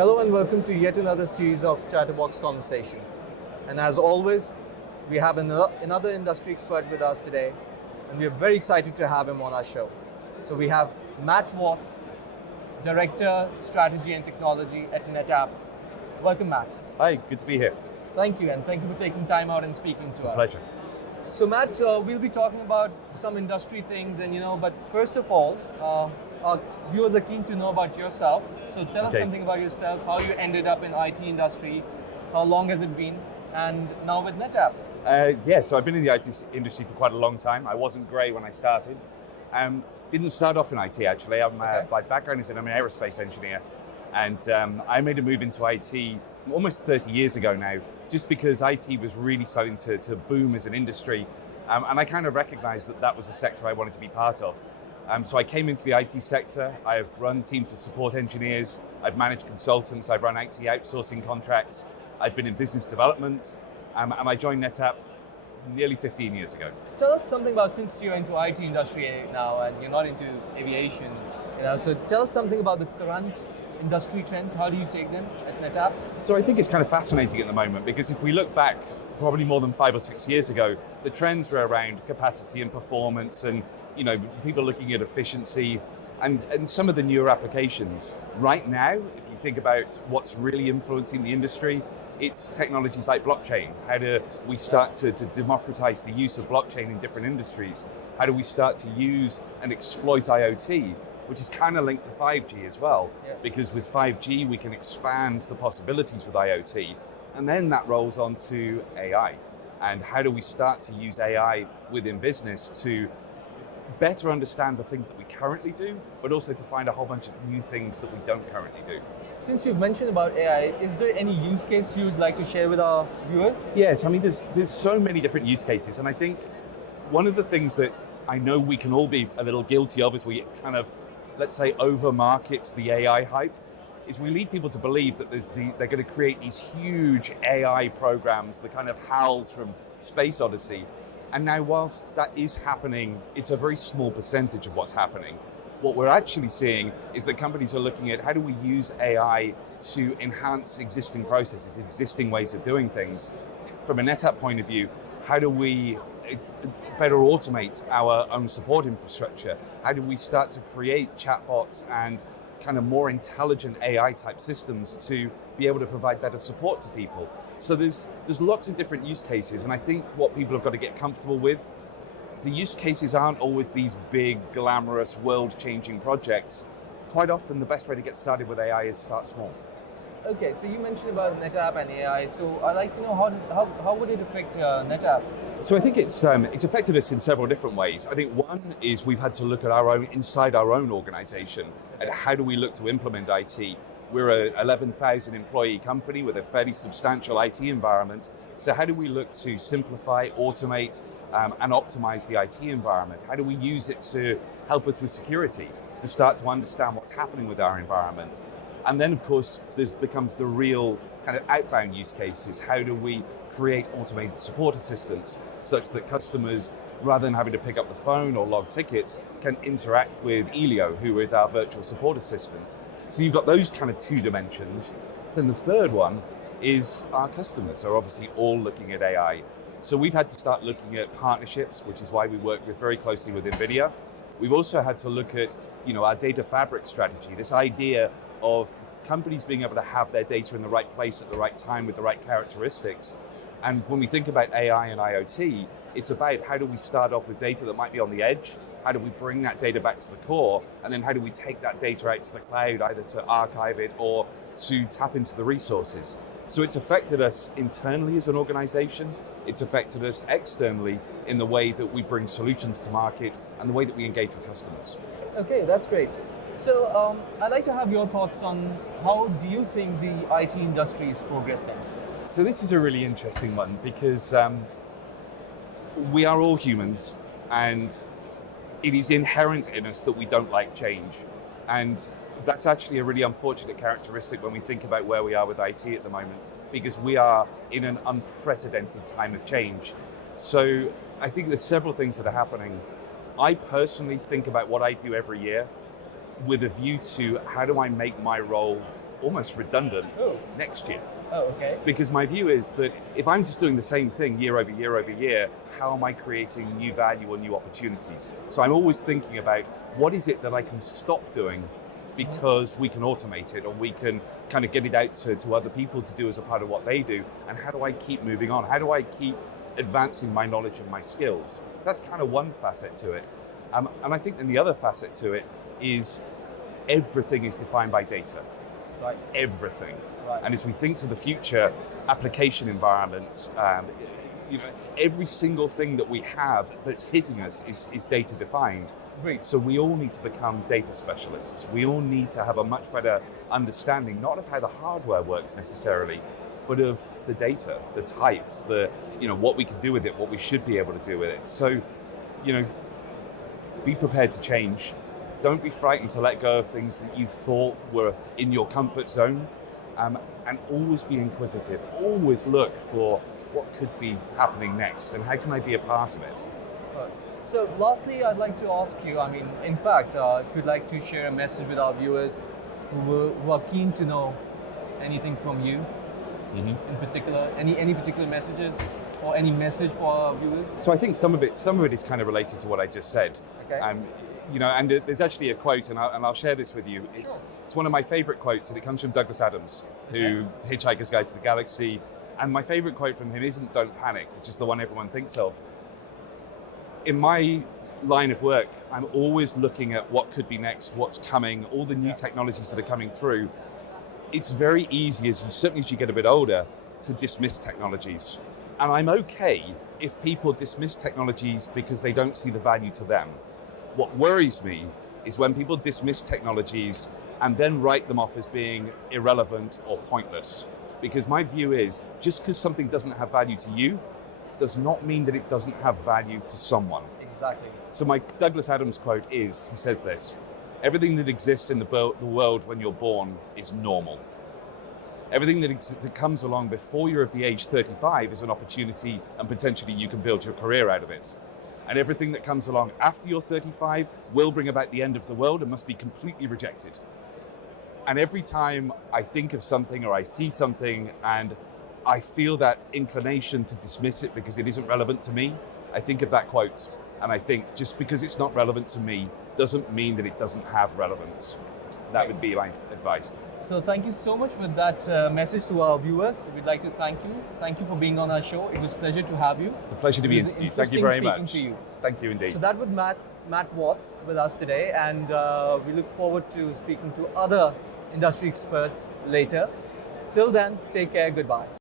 Hello and welcome to yet another series of Chatterbox Conversations. And as always, we have another industry expert with us today, and we are very excited to have him on our show. So we have Matt Watts, Director, Strategy and Technology at NetApp. Welcome, Matt. Hi, good to be here. Thank you, and thank you for taking time out and speaking to us. Pleasure. So Matt, we'll be talking about some industry things, but first of all, our viewers are keen to know about yourself. So tell us something about yourself, how you ended up in IT industry, how long has it been, and now with NetApp. So I've been in the IT industry for quite a long time. I wasn't great when I started. Didn't start off in IT actually. My background is I'm an aerospace engineer, and I made a move into IT almost 30 years ago now, just because IT was really starting to boom as an industry, and I kind of recognized that was a sector I wanted to be part of. So I came into the IT sector. I've run teams of support engineers, I've managed consultants, I've run IT outsourcing contracts, I've been in business development, and I joined NetApp nearly 15 years ago. Tell us something about, since you're into IT industry now and you're not into aviation, so tell us something about the current industry trends. How do you take them at NetApp? So I think it's kind of fascinating at the moment, because if we look back probably more than 5 or 6 years ago, the trends were around capacity and performance and people looking at efficiency and some of the newer applications. Right now, if you think about what's really influencing the industry, it's technologies like blockchain. How do we start to democratize the use of blockchain in different industries? How do we start to use and exploit IoT, which is kind of linked to 5G as well, because with 5G we can expand the possibilities with IoT, and then that rolls on to AI. And how do we start to use AI within business to better understand the things that we currently do, but also to find a whole bunch of new things that we don't currently do. Since you've mentioned about AI, is there any use case you'd like to share with our viewers? Yes, I mean, there's so many different use cases, and I think one of the things that I know we can all be a little guilty of as we kind of, let's say, over-market the AI hype, is we lead people to believe that they're going to create these huge AI programs, the kind of HALs from Space Odyssey. And now, whilst that is happening, it's a very small percentage of what's happening. What we're actually seeing is that companies are looking at how do we use AI to enhance existing processes, existing ways of doing things. From a NetApp point of view, how do we better automate our own support infrastructure? How do we start to create chatbots and kind of more intelligent AI type systems to be able to provide better support to people? So there's lots of different use cases, and I think what people have got to get comfortable with, the use cases aren't always these big, glamorous, world-changing projects. Quite often the best way to get started with AI is start small. Okay, so you mentioned about NetApp and AI, so I'd like to know how would it affect NetApp? So I think it's affected us in several different ways. I think one is we've had to look at inside our own organization, and how do we look to implement IT. We're an 11,000 employee company with a fairly substantial IT environment. So how do we look to simplify, automate, and optimize the IT environment? How do we use it to help us with security, to start to understand what's happening with our environment? And then, of course, this becomes the real kind of outbound use cases. How do we create automated support assistants such that customers, rather than having to pick up the phone or log tickets, can interact with Elio, who is our virtual support assistant? So you've got those kind of two dimensions. Then the third one is our customers are obviously all looking at AI. So we've had to start looking at partnerships, which is why we work very closely with NVIDIA. We've also had to look at our data fabric strategy, this idea of companies being able to have their data in the right place at the right time with the right characteristics. And when we think about AI and IoT, it's about how do we start off with data that might be on the edge, how do we bring that data back to the core, and then how do we take that data out to the cloud, either to archive it or to tap into the resources. So it's affected us internally as an organization, it's affected us externally in the way that we bring solutions to market and the way that we engage with customers. Okay, that's great. So I'd like to have your thoughts on how do you think the IT industry is progressing? So this is a really interesting one, because we are all humans, and it is inherent in us that we don't like change. And that's actually a really unfortunate characteristic when we think about where we are with IT at the moment, because we are in an unprecedented time of change. So I think there's several things that are happening. I personally think about what I do every year with a view to how do I make my role almost redundant next year. Oh, okay. Because my view is that if I'm just doing the same thing year over year over year, how am I creating new value or new opportunities? So I'm always thinking about what is it that I can stop doing because we can automate it, or we can kind of get it out to other people to do as a part of what they do, and how do I keep moving on? How do I keep advancing my knowledge and my skills? So that's kind of one facet to it. And I think then the other facet to it is everything is defined by data. Right. Everything. Right. And as we think to the future, application environments, every single thing that we have that's hitting us is data defined. Great. So we all need to become data specialists. We all need to have a much better understanding, not of how the hardware works necessarily, but of the data, the types, what we can do with it, what we should be able to do with it. So, be prepared to change. Don't be frightened to let go of things that you thought were in your comfort zone, and always be inquisitive. Always look for what could be happening next and how can I be a part of it. So lastly, I'd like to ask you, in fact, if you'd like to share a message with our viewers who are keen to know anything from you, in particular, any particular messages or any message for our viewers? So I think some of it is kind of related to what I just said. Okay. And there's actually a quote, and I'll share this with you. It's one of my favorite quotes, and it comes from Douglas Adams, who Hitchhiker's Guide to the Galaxy. And my favorite quote from him isn't "Don't panic," which is the one everyone thinks of. In my line of work, I'm always looking at what could be next, what's coming, all the new technologies that are coming through. It's very easy, certainly as you get a bit older, to dismiss technologies. And I'm okay if people dismiss technologies because they don't see the value to them. What worries me is when people dismiss technologies and then write them off as being irrelevant or pointless. Because my view is, just because something doesn't have value to you, does not mean that it doesn't have value to someone. Exactly. So my Douglas Adams quote he says this: everything that exists in the world when you're born is normal. Everything that comes along before you're of the age 35 is an opportunity, and potentially you can build your career out of it. And everything that comes along after you're 35 will bring about the end of the world and must be completely rejected. And every time I think of something or I see something and I feel that inclination to dismiss it because it isn't relevant to me, I think of that quote, and I think just because it's not relevant to me doesn't mean that it doesn't have relevance. That would be my advice. So thank you so much for that message to our viewers. We'd like to thank you. Thank you for being on our show. It was a pleasure to have you. It's a pleasure to be interviewed. Thank you very much. To you. Thank you indeed. So that was Matt Watts with us today, and we look forward to speaking to other industry experts later. Till then, take care. Goodbye.